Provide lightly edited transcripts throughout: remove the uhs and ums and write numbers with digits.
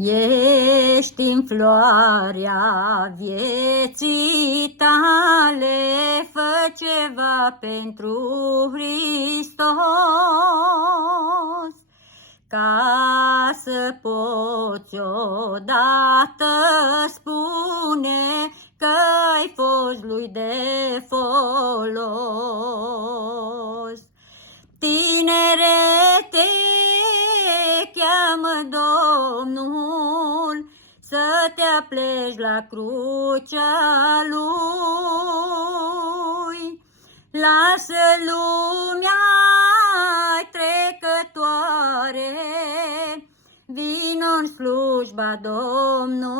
Ești în floarea vieții tale, fă ceva pentru Hristos, ca să poți odată spune că ai fost lui de folos. Tinere, te cheamă Domnul să te apleci la crucea Lui. Lasă lumea trecătoare, vino în slujba Domnului.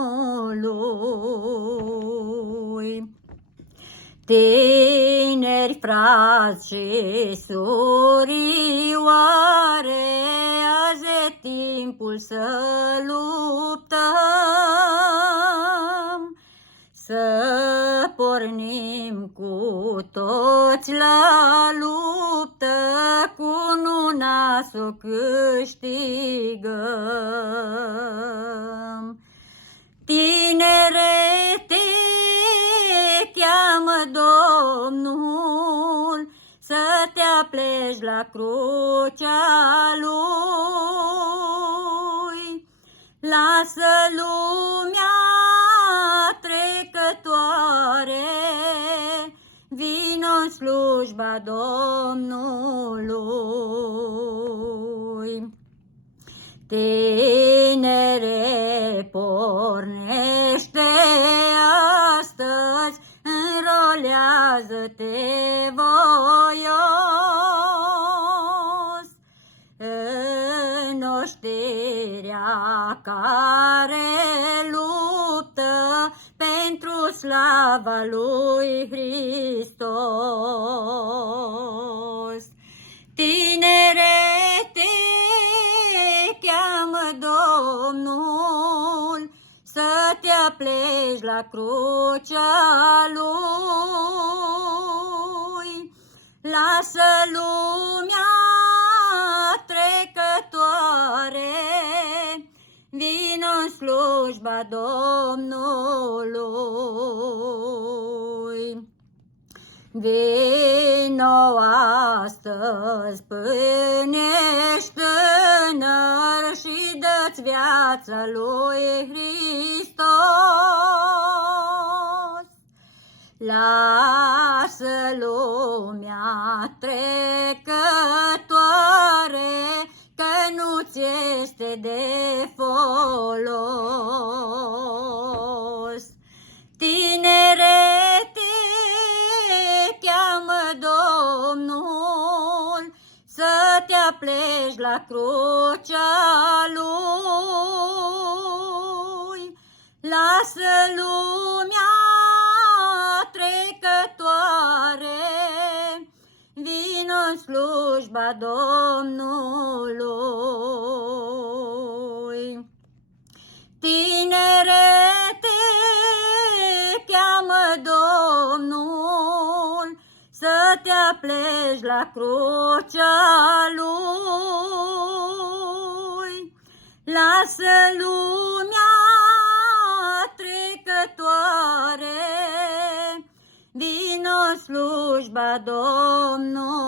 Tineri, frați și surioare, azi e timpul să luptăm, să pornim cu toți la luptă, cu una să o câștigăm. Tinere, te cheamă Domnul să te apleci la crucea Lui. Lasă lumea trecătoare, vino în slujba Domnului. Tinere, pornește astăzi, înrolează-te voios în oștirea care luptă pentru slava lui Hristos. Tinere, te cheamă Domnul să te apleci la crucea Lui. Lasă lumea trecătoare, vino în slujba Domnului. Vino astăzi, pâine-și tânăr, și dă-ți viața lui Hristos. Lasă lumea trecătoare, că nu-ți este de folos. Tinere, te cheamă Domnul să te apleci la crucea Lui. Lasă lumea trecătoare, vino în slujba Domnului. Tinere, te cheamă Domnul să te apleci la crucea Lui. Lasă lumea trecătoare, vino în slujba Domnului.